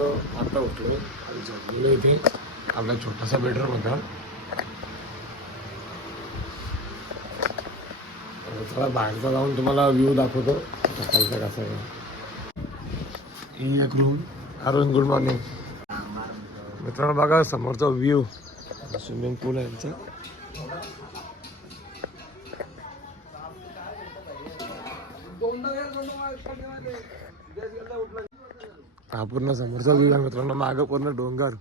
मित्रांनो आता उठलो आणि झोपलेलो इथे आपला छोटासा बेडरूम होता. चला बाहेरचा जाऊन तुम्हाला व्ह्यू दाखवतो सकाळचा कसा आहे. ही एक रूम. अरुण गुड मॉर्निंग मित्रांनो. बघा समोरचा व्ह्यू. स्विमिंग पूल आहे यांचा. हा पूर्ण समोरचा व्ह्यू आहे मित्रांनो. मागं पूर्ण डोंगर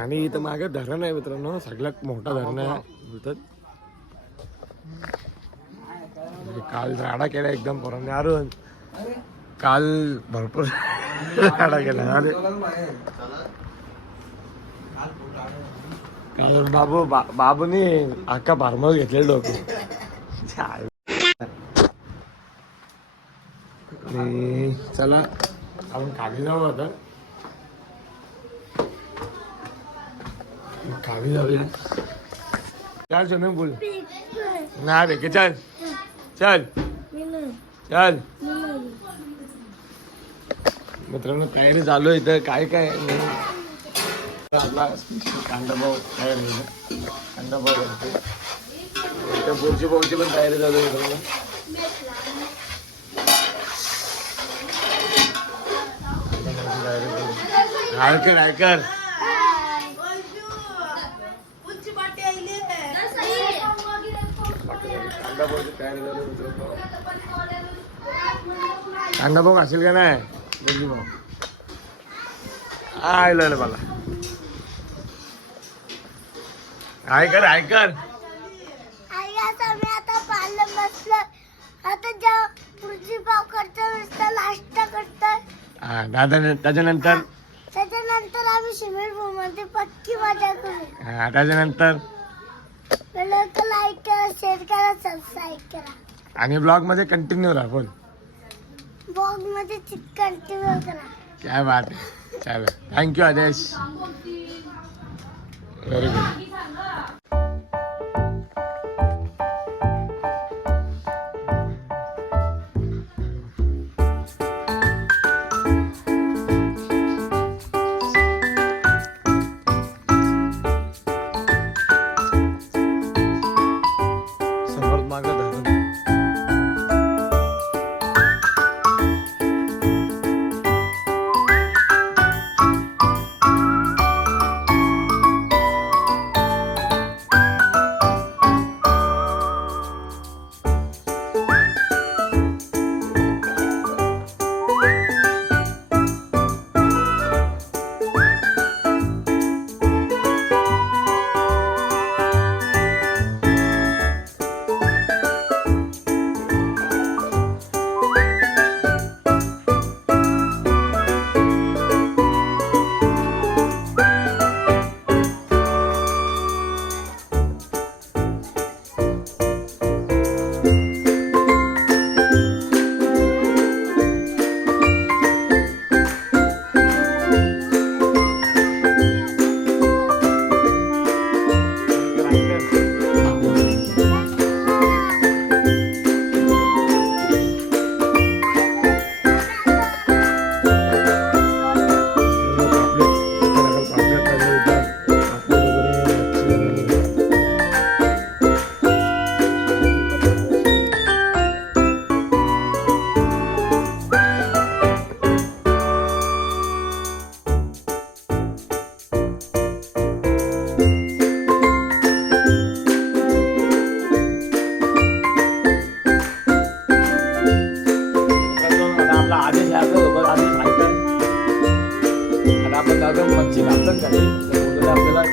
आणि इथं मागे धरण आहे मित्रांनो. सगळ्यात मोठा धरण आहे बोलतात. काल राडा केला एकदम पोरांनी. अरुण काल भरपूर राडा केला. अरे काल बाबूनी अख्खा फार्महाऊस घेतलेलं डोकं. चला आपण खाली जाऊ आता. खाली जाऊया. चल स्विमिंग पूल नाही बेके. चल चल चल मित्रांनो. तयारी चालू आहे इथं. काय काय आपला कांदाभाऊ काय राहिलं. कांदाभाऊ करते इथं. पुढची पाऊची पण तयारी चालू आहे मित्रांनो. ऐकर ऐकर कांदा भाऊ असेल का नाही. बोलली भाऊ आयलं मला. ऐकर ऐकर आता पार्लर बसलं. आता जेव्हा पुढची पाव करतो नुसतं नाश्ता करतोय. दादा त्याच्यानंतर आम्ही स्विमिंग पूल मध्ये पक्की मजा करू. त्याच्यानंतर लाईक करा, शेअर करा, सबस्क्राईब करा आणि ब्लॉग मध्ये कंटिन्यू राहा. बोल ब्लॉग मध्ये कंटिन्यू करा. काय बात आहे. चलो थँक्यू आदेश. Very good.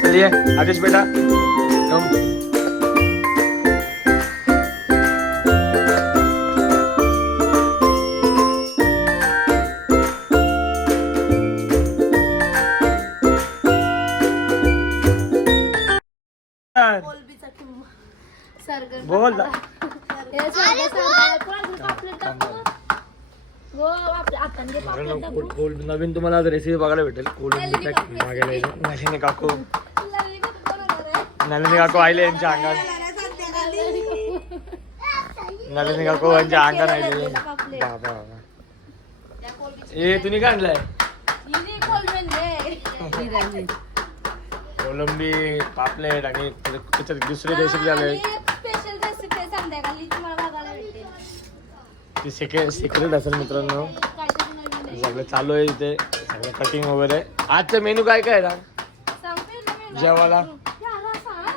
चलिए आदेश बेटा बोल. नवीन तुम्हाला रेसिपी बघायला भेटेल. नलिनी काकू आले यांच्या अंगात. नलिनी काकू यांच्या अंगात आले. बाबा ए तुम्ही काय आणलंय. कोलंबी पापलेट आणि त्याच्यात दुसरे रेसिपी झाले स्पेशल रेसिपी आहे संध्याकाळी तुम्हाला बघायला भेटेल. ती सिक्रेट असेल मित्रांनो. काहीतरी नवीन आहे. सगळं चालू आहे इथे सगळं कटिंग वगैरे. आजचा मेनू काय काय आहे ना सांगते ना मी. जेवायला? याला सांग.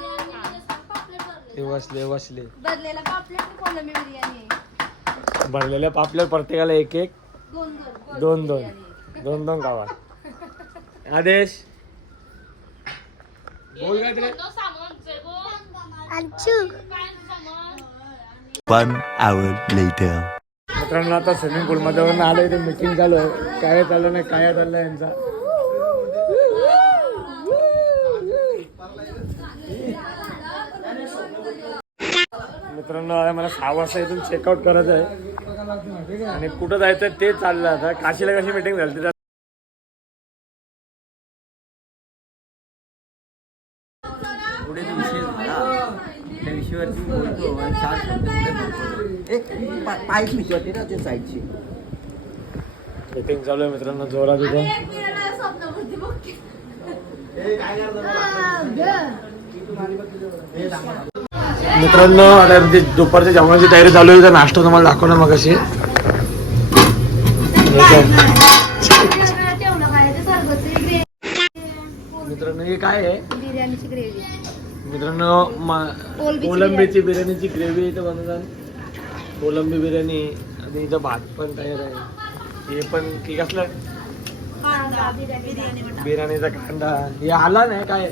ते बसले भरलेला पापलेट आणि कोलंबी बिर्याणी आहे. भरलेल्या पापलेट प्रत्येकाला एक एक दोन दोन खावा. आदेश बोल काय तरी. Anshu 1 hour later. मित्रांनो आता स्विमिंग पूल मध्ये आलो इथे मीटिंग चालू आहे. काय चालू नाही काय चाललंय यांचा. मित्रांनो आता मला 6 वाजता इथून चेकआउट करायचं आहे आणि कुठं जायचं ते चाललं. आता काशीला कशी मीटिंग झाली तिथं पुढे जो विषय झाला त्या विषयावरती मी बोलतो आणि 4 शब्द पुढे बोलतो. एक पायची भीती वाटते ना त्या साईडची. मीटिंग चालू आहे मित्रांनो जोरात इथे. मित्रांनो आता म्हणजे दुपारच्या जेवणाची तयारी चालू आहे. नाश्ता तुम्हाला दाखवला मग अशी. मित्रांनो हे काय आहे बिर्याणीची ग्रेव्ही. मित्रांनो कोलंबीची बिर्याणीची ग्रेव्ही इथं बनवतात. कोलंबी बिर्याणी आणि इथं भात पण तयार आहे. हे पण की कसलं बिर्याणीचा कांदा हे आला नाही काय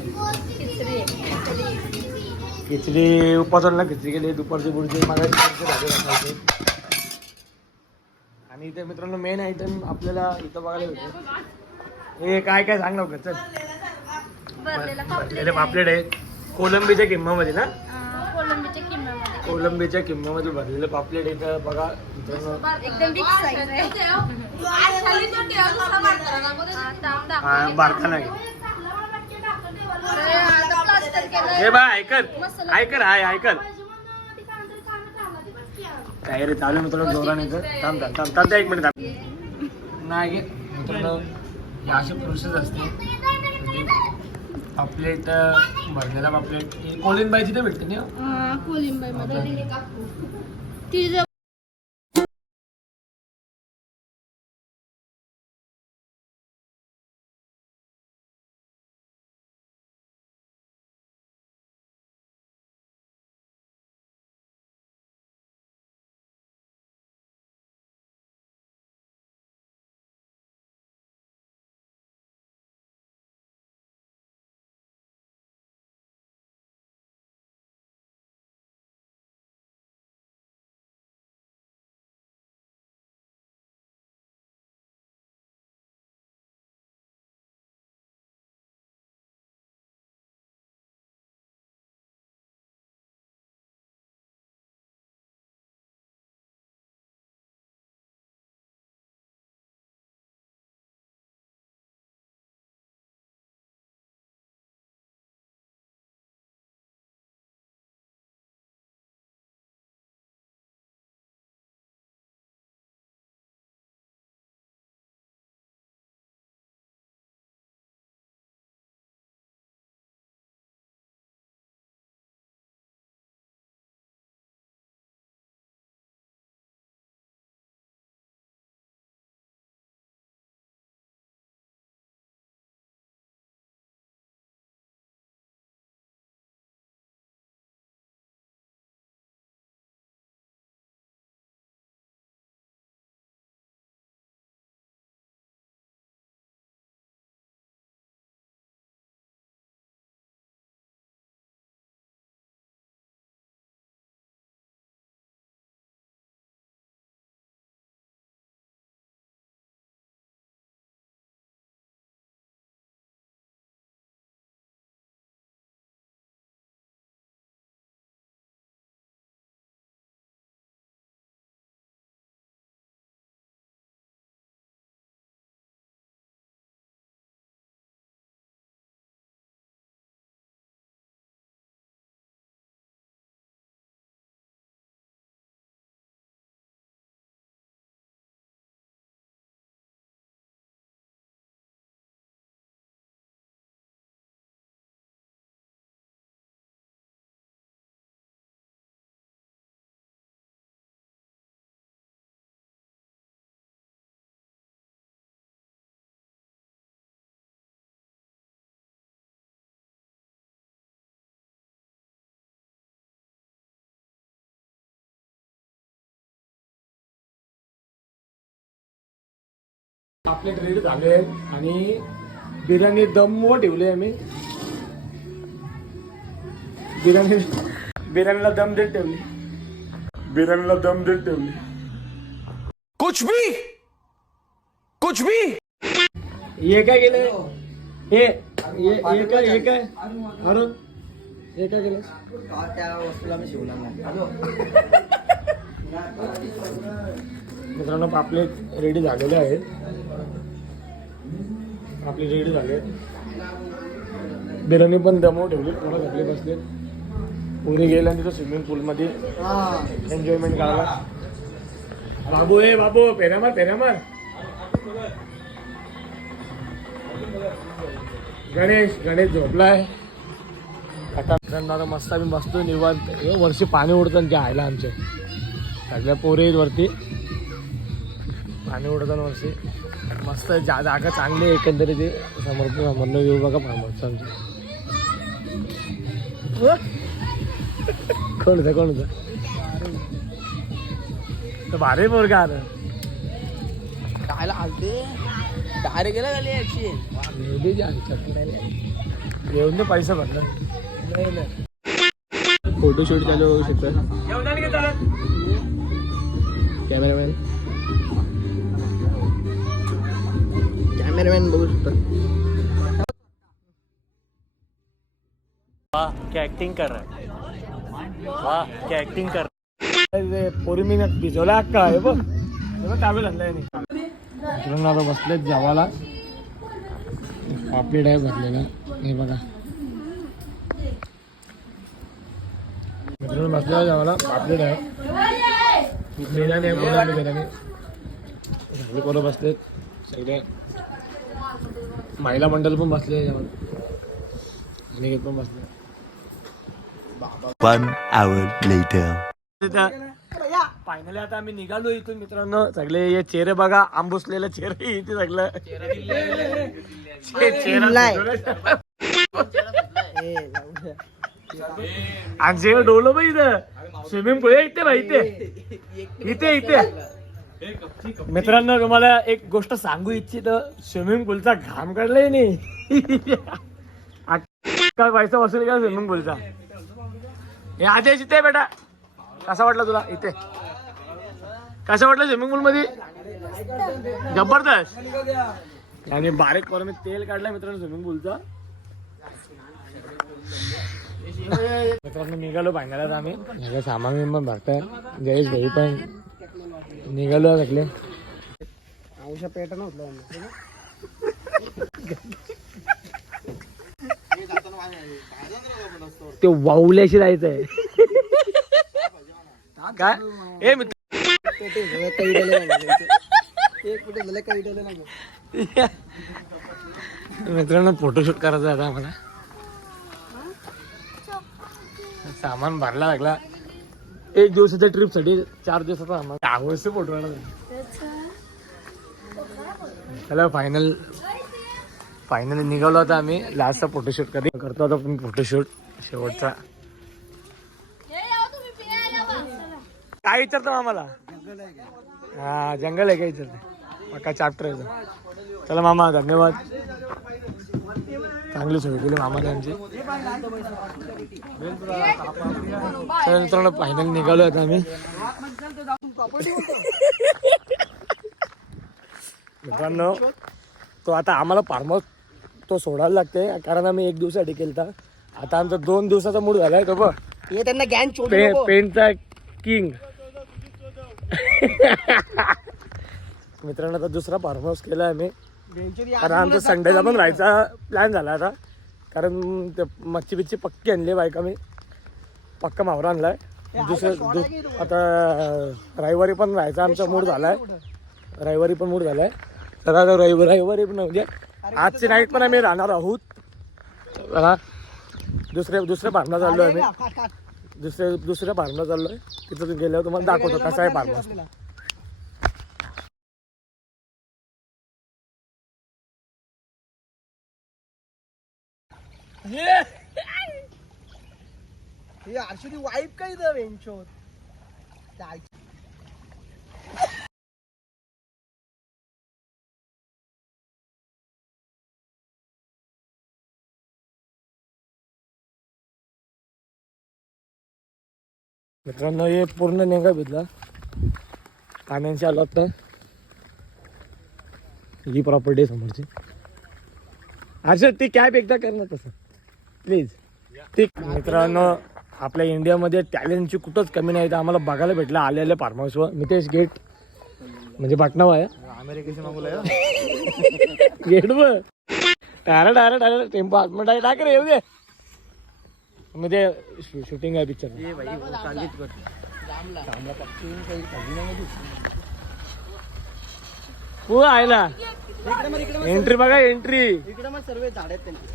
खिचडी उपासाला खिचडी केली दुपारची बुर्जी मागायची भाजी टाकायची. आणि इथे मित्रांनो मेन आयटम आपल्याला इथं बघायला भेटतो. हे काय काय सांग लवकर चल. भरलेले पापलेट आहे कोलंबीच्या किंमतीमध्ये ना. कोलंबीच्या किंमतीमध्ये कोलंबीच्या किंमतीमध्ये भरलेले पापलेट इथं बघा मित्रांनो. एकदम बिग साईज आहे. हा बारका नाही. आता प्लास्टर केलं. हे बा ऐकर ऐकर तयारी चालू मित्रांनो जोराने इथं. थांब 1 मिनिट थांब. नाही मित्रांनो ही अशी प्रोसेस असते. पापलेट भरलेला पापलेट कोलिंबाईची ते भेटते ना कोलिंबाई मध्ये ती आपले रेडी झाले आणि बिर्याणी दमवर ठेवली आम्ही. बिर्याणीला दम देत ठेवली. कुछ भी हे काय केलं हे काय अरुण हे काय केलं. त्या वस्तूला मी शिवला नाही. मित्रांनो पापलेट रेडी झालेले आहेत. आपले रेडी झाले. बिर्याणी पण दमव ठेवली. पोरं घातले बसले. पुढे गेले आणि तिथं स्विमिंग पूलमध्ये एन्जॉयमेंट करायला. बाबू फेऱ्या मार. गणेश झोपलाय. आता मस्त आम्ही बसतो निवांत. वर्षी पाणी उडतं जे आयला आमचे सगळ्या पोरे वरती पाणी उडतं वर्षी. मस्त जागा चांगली एकंदरीत. समोर येऊ बघा फार्महाऊस आमचे. कोण होतं तर भारी पोरगा आलं. खायला आलते डायरेक्ट गेला खाली येऊन पैसा भरला. फोटोशूट चालू होऊ शकतं. कॅमेरामॅन बघू शकता. क्या एक्टिंग कर रहा है. वाह क्या एक्टिंग कर रहा है. पोरी मी भिजवला अक्का आहे बघ. ताबे आणलाय नाही. बसलेत जेवायला. पापलेट आहे भरलेला हे बघा. मित्रांनो बसलेला जेवायला पापलेट आहे. बिर्याणी आहे. बोला बिर्याणी सगळे पोरं बसलेत. सगळे महिला मंडळ पण बसले जेवायला. आणि पण बसले. 1 hour later. फायनली आता आम्ही निघालो इथून मित्रांनो. सगळे हे चेहरे बघा. आंबुसलेले चेहरे इथे सगळं आणि जे डोलं बघ इथं स्विमिंग पूल इथे भाई इथे. मित्रांनो तुम्हाला एक गोष्ट सांगू इच्छितो. स्विमिंग पूलचा घाम काढलाय नाही. काय पैसा वसूल का स्विमिंग पूलचा. हे आज इथे बेटा. कसा वाटला तुला इथे. कसं वाटलं स्विमिंग पूल मध्ये. जबरदस्त. आणि बारीक करून मी तेल काढलं मित्रांनो स्विमिंग पूलचा. मित्रांनो निघालो फायनल. आम्ही सगळं सामान बिमान भरताय. जयेश भाई पण निघालो सगळे. औषध पेट नव्हतं. ते वावल्याशी जायचंय काय. ए मित्र मित्रांनो फोटोशूट करायचं आता आम्हाला. सामान भरला लागला. 1 दिवसाच्या ट्रिप साठी 4 दिवसाचा सामान. आवडते फोटो. चला फायनली निघालो आता आम्ही. लास्टचा फोटोशूट करतो आता पण फोटोशूट शेवटचा. काय विचारतो मामाला. हा जंगल आहे काय विचारते. पक्का चॅप्टर आहे. चला मामा धन्यवाद. चांगली सोय केली मामाने आमची. चला मित्रांनो फायनल निघालो आता आम्ही. मित्रांनो तो आता आम्हाला फार्महाऊस तो सोडायला लागते. कारण आम्ही 1 दिवसासाठी केलता. आता आमचा 2 दिवसाचा मूड झालाय. तो बघ त्यांना गॅन पेनचा किंग. मित्रांनो आता दुसरा फार्महाऊस केला आम्ही. कारण आमचा संडेला पण राहायचा प्लॅन झाला आता. कारण ते मच्छी बिच्छी पक्की आणली बायका. मी पक्का मावरा आणलाय. आता रविवारी पण राहायचा आमचा मूड झालाय. तर आता रविवारी पण म्हणजे आजची नाईट पण आम्ही राहणार आहोत. दुसऱ्या फार्मला चाललो आम्ही. दुसऱ्या फार्मला चाललोय. तिथं गेल्यावर तुम्हाला दाखवतो कसा आहे फार्महाऊस. वाईफ काय वेंचो मित्रांनो हे पूर्ण नेंगा भिजला पाण्याची आलो आता ही प्रॉपर्टी आहे समोरची. अच्छा ती कॅब एकदा कर ना तसं प्लीज. ती मित्रांनो आपल्या इंडियामध्ये टॅलेंटची कुठंच कमी नाही तर आम्हाला बघायला भेटलं आलेल्या फार्म हाऊसवर. मितेश गेट म्हणजे पाटणाव आहे अमेरिकेची मागूला गेट ब टारा टारा टारा टेम्पो आतमध्ये टाक रे येऊ दे. म्हणजे शूटिंग आहे पिक्चर. हो आयला एंट्री बघा एंट्री. इकडे मग सर्व झाड आहेत त्यांची.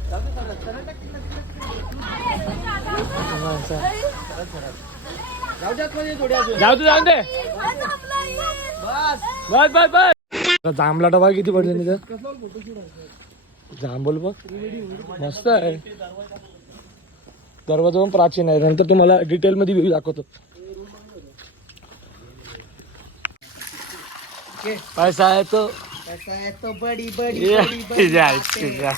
जाऊ तू जाऊ दे बस बस बस. जांभला डबा किती पडले तिथं जांभूल बघ मस्त आहे. दरवाजा पण प्राचीन आहे. नंतर तुम्हाला डिटेल मध्ये व्ह्यू दाखवतो. पैसा आहे तो ऐसा है तो बडी बडी ये, बडी बडी जा, बातें. जा.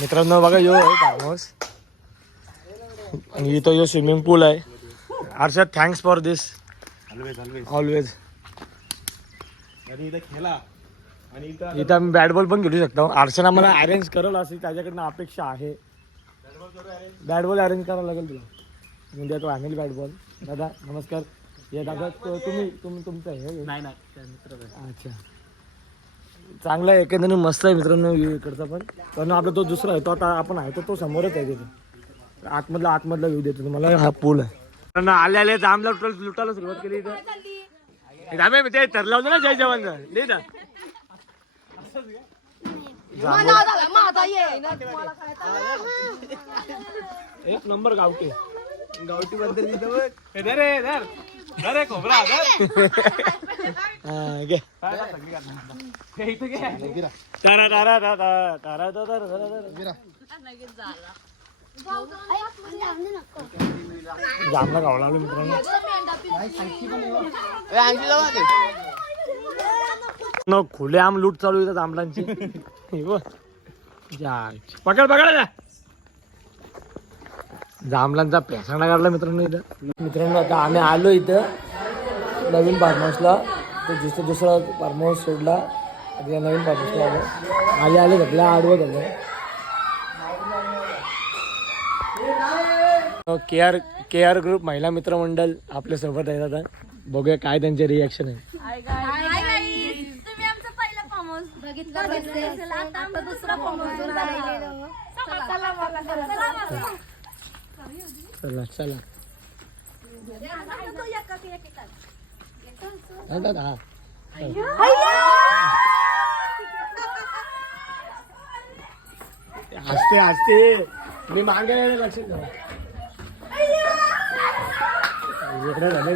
मित्रांनो बघा यो आहे फार्म हाऊस आणि इथं यो स्विमिंग पूल आहे. Arshad thanks for this always. इथं आम्ही बॅट बॉल पण खेळू शकतो. अर्षद आम्हाला अरेंज करेल अशी त्याच्याकडनं अपेक्षा आहे. बॅट बॉल अरेंज करावं लागेल तुला म्हणजे तो आणेल बॅट बॉल. दादा नमस्कार. या दादा तुम्ही तुमचं आहे नाही अच्छा चांगला आहे एकंदरीत मस्त आहे मित्रांनो इकडचा पण. पण आपला तो दुसरा आहे तो आता आपण आहे तो समोरच आहे तिथे आतमधला व्ह्यू देतो तुम्हाला. हा पूल आहे. आले आले जामला लुटायला सुरुवात केली इथं. ते ठरलं होतं ना जय जवानचं नाही ना एक नंबर गावठी गावठी बद्दल तिथं बघ. खोबरा घे जामला गावला मित्रांनो. खुले आम लूट चालू येतात जांभळांची. पकड पकड जांभळांचा पेसाणा काढला मित्रांनो इथं. मित्रांनो आता आम्ही आलो इथं नवीन फार्म हाऊसला. तो दुसरा फार्म हाऊस सोडला आता या नवीन फार्म हाऊसला आलो. आले सगळ्या आडवं झालं. के आर ग्रुप महिला मित्र मंडळ आपल्या सोबत आहेत आता. बघूया काय त्यांचे रिॲक्शन आहे. तुम्ही आमचा पहिला फार्म हाऊस बघितला असेल. आता आमचा दुसरा फार्म हाऊस चला चला हा हसते हसते मी मागे लक्ष ठेवा. इकडे झाले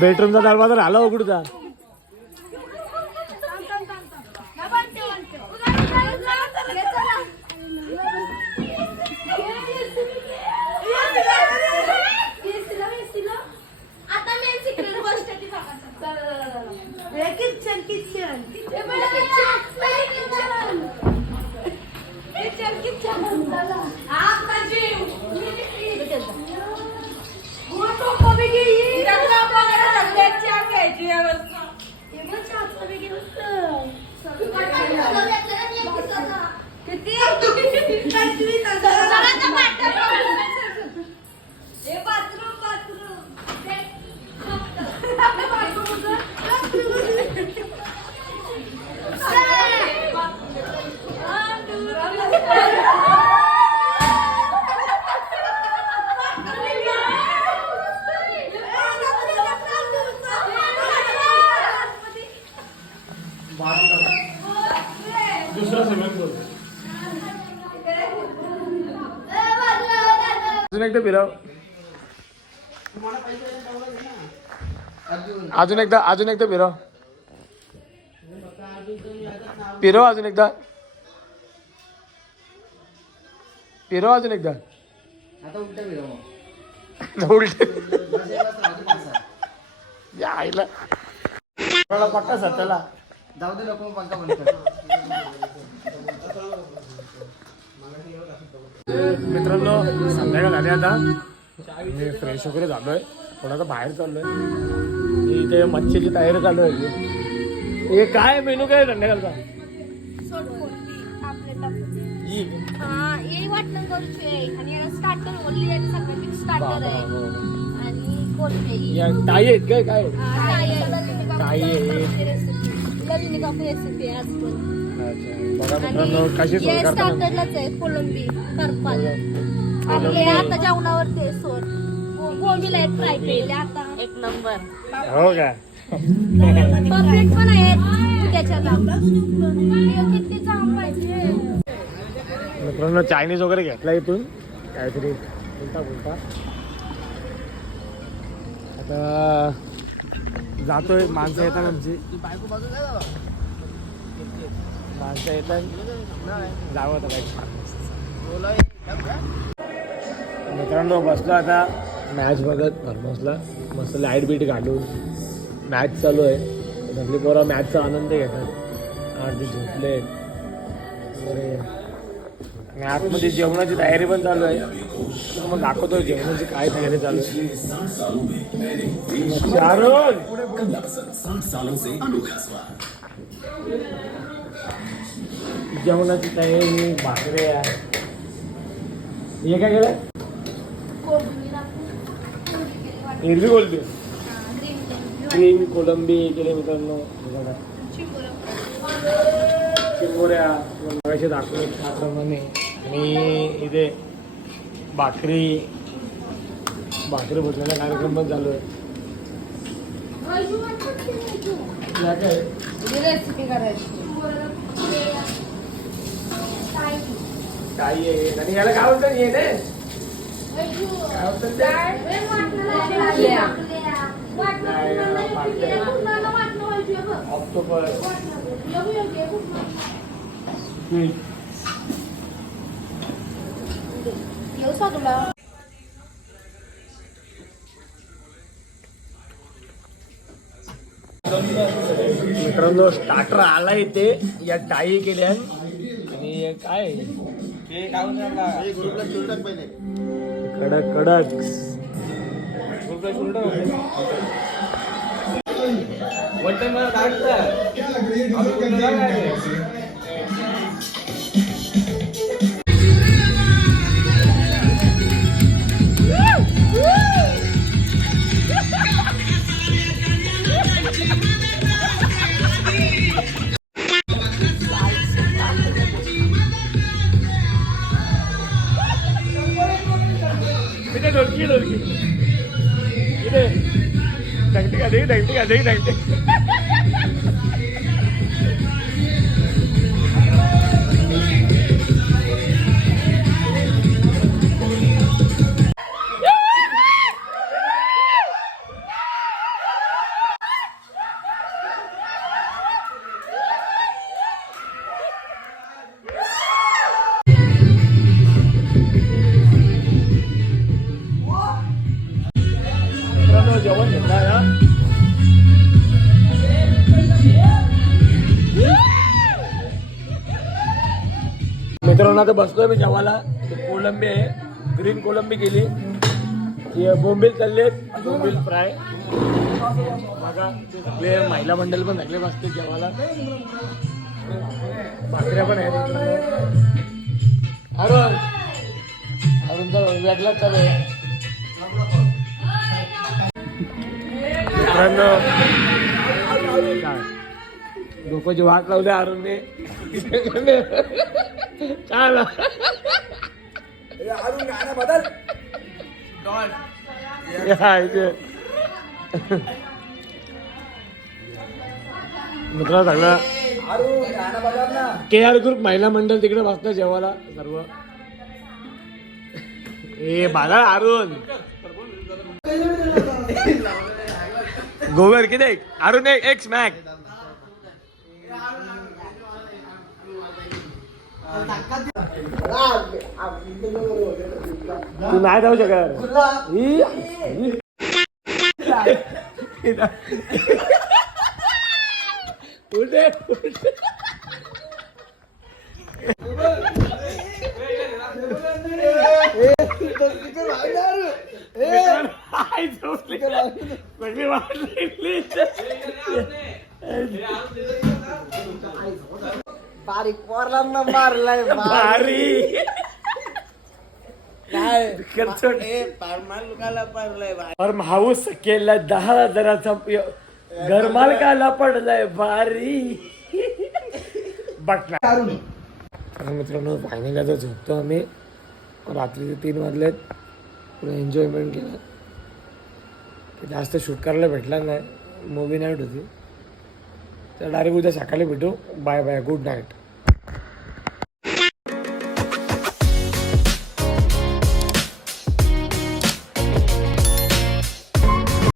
बेडरूमचा दरवाजा राहिला उघडूचा. दुसरा स्विमिंग पूल अजून एकदा फिरव. अजून एकदा फिरव. फिरव अजून एकदा. फिरव अजून एकदा. आता उलटा फिरव मग. उलटे या आईला पट्टा सत्याला जाऊ दे लोक पंखा बंद कर. मित्रांनो संध्याकाळ झाली आता. मी फ्रेश वगैरे झालोय. कोणाचा बाहेर चाललोय. इथे मच्छीची तयारी चालू आहे. हे काय मेनू काय संध्याकाळचा? वाटण करूचे आणि स्टार्टर ओनली आहे सगळं स्टार्टर आहे आणि कोणते ताई आहेत काय काय ललिनी कापू रेसिपी आज पण. बघा मित्रांनो कशी सोय करतात. स्टार्टरलाच आहे कोलंबी करपाल आणि आता जेवणावर ते सोड गोबीला ट्राय केले आता एक नंबर. हो का परफेक्ट पण आहेत त्याच्याला किती जाम पाहिजे. मित्रांनो चायनीज वगैरे घेतला इथून काहीतरी बोलता आता जातोय. माणसं येतात आमची. माणसं येतात जावं आता मित्रांनो बसलो आता मॅच बघत फार्महाऊसला. मस्त लाईट बीट घालून मॅच चालू आहे. सगळी पोरं मॅचचा आनंद घेतात. अर्धी झोपले बरे. आणि आतमध्ये जेवणाची तयारी पण चालू आहे. मग दाखवतो जेवणाची काय तयारी चालू आहे. जेवणाची तयारी भाकरे आहे. हे काय केलं? हिरवी कोलंबी ग्रीन कोलंबी केले मित्रांनो. चिंबोऱ्या मगाशी दाखवले त्याप्रमाणे. आणि इथे भाकरी भरण्याचा कार्यक्रम पण चालू आहे. रेसिपी करायची काही आहे आणि याला काय होतं ये काय होतं ऑक्टोबर मित्रांनो स्टार्टर आला इथे. या टाई केल्या आणि काय कडक कडक ढोलकी इथे ढंगटी का ढंगटी जेवण घेतला या मित्रांनो. आता बसलोय मी जेवायला. कोलंबी आहे ग्रीन कोलंबी केली. बोंबील चालले बोंबील फ्राय. बघा सगळे महिला मंडळ पण सगळे बसते जेवायला. भाकऱ्या पण आहेत. अरुणचा वेगळाच चालू आहे मित्रांनो. डोक्याची वाट लावली अरुणने. चाल मित्रांनो सगळं KR ग्रुप महिला मंडळ तिकडे बसतं जेवायला सर्व. ए मला अरुण गोवर किती अरुण एक स्मॅक तू नाही जाऊ शकत बारीक पोरांना मारलाय भारी काय करचोट. मालकाला मारलाय फार्म हाऊस केला 10,000चा घरमालकाला पडलाय भारी बघ ना मित्रांनो फायनली आता झोपतो आम्ही रात्रीचे 3 वाजलेत पुढे एन्जॉयमेंट केलं जास्त शूट करायला भेटला नाही मूवी नाईट होती तर डायरेक्ट उद्या सकाळी भेटू बाय बाय गुड नाईट